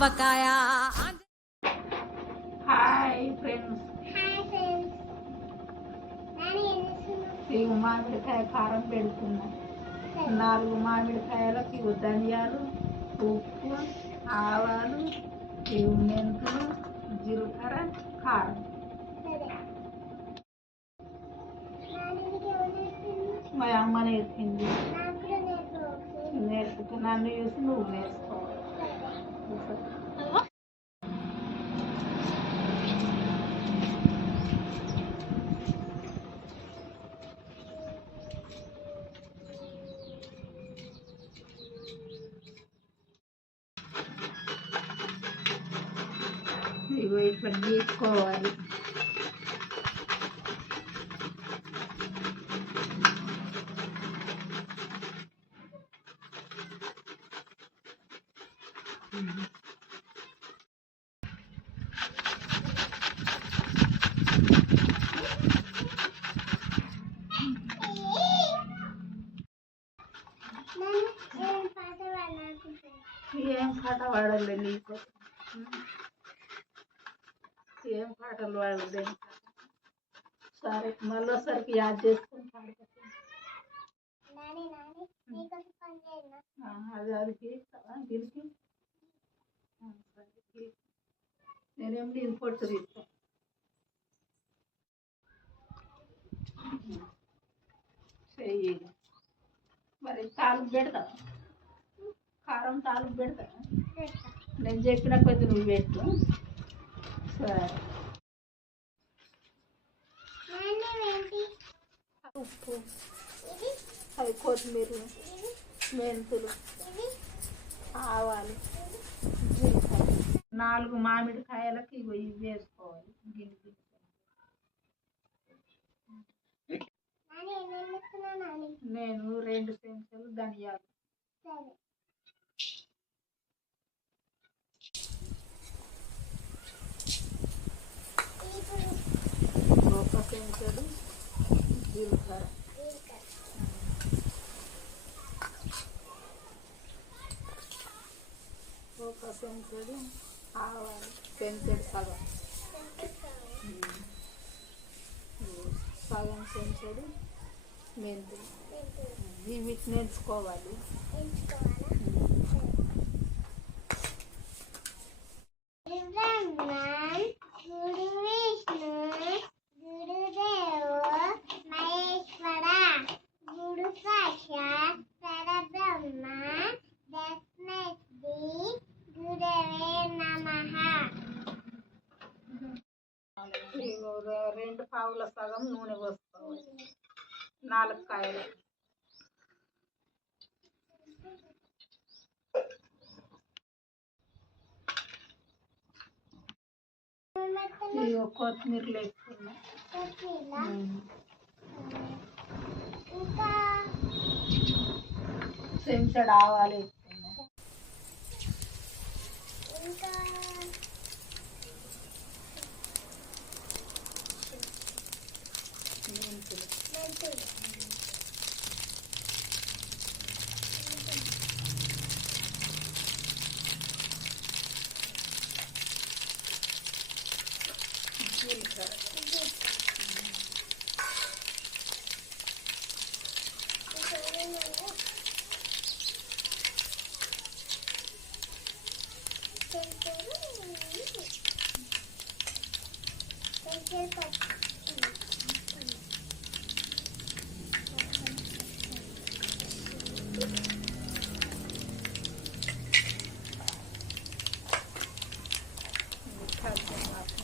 ఆవకాయ. Hi friends hi friends Nani ఏం చేస్తున్నావు? ఇవి మామిడికాయ కారం పెడుతున్నా. నాలుగు మామిడికాయలకు ధనియాలు ఉప్పు ఆవాలు ఇవి మెంతులు జీలకర్ర కారం. మా అమ్మ నేర్పింది. నాకు కూడా నేర్పు ఒకసారి. నేర్చుకో నన్ను చూసి నువ్వు నేర్చుకోవాలి. nữa Iwait pa đi ay Mm-hmm. ఏం పాట పాడాలి నీకు ఏం పాటలు పాడలే సరే మళ్ళీసరికి యాద్ చేసుకొని పాడుతా నాని నాని నీకోసం పని చేయను ఆ, అది అది గీస్తావా గీసి ఆ, సరే, గీసి. నేనేం దీని పొట్టు తీస్తా చెయ్యి మరి తాలుపు పెడతా. కారం తాలుపు పెడతా. నేను చెప్పిన కొద్ది నువ్వు పెట్టు. సరే. ఉప్పు. అది కొత్తిమీర. మెంతులు. ఆవాలు. నాలుగు మామిడికాయలకి ఇవి వేసుకోవాలి. గిన్నె గిన్నె నాని ఏమేమి ఇస్తున్నావు నాని నేను రెండు చెంచాలు ధనియాలు ఒక చెంచాలు జీలకర్ర ఒక చెంచాడు ఆవాలు చెంచాడు సగం సగం చెంచాడు మెంతులు. మెంతులు నేర్చుకోవాలి. రెండు పావుల సగం నూనె పోసుకోవాలి. నాలుగు కాయలు. కొత్తిమీర ఇంకా? చెంచాడు ఆవాలు cut them up.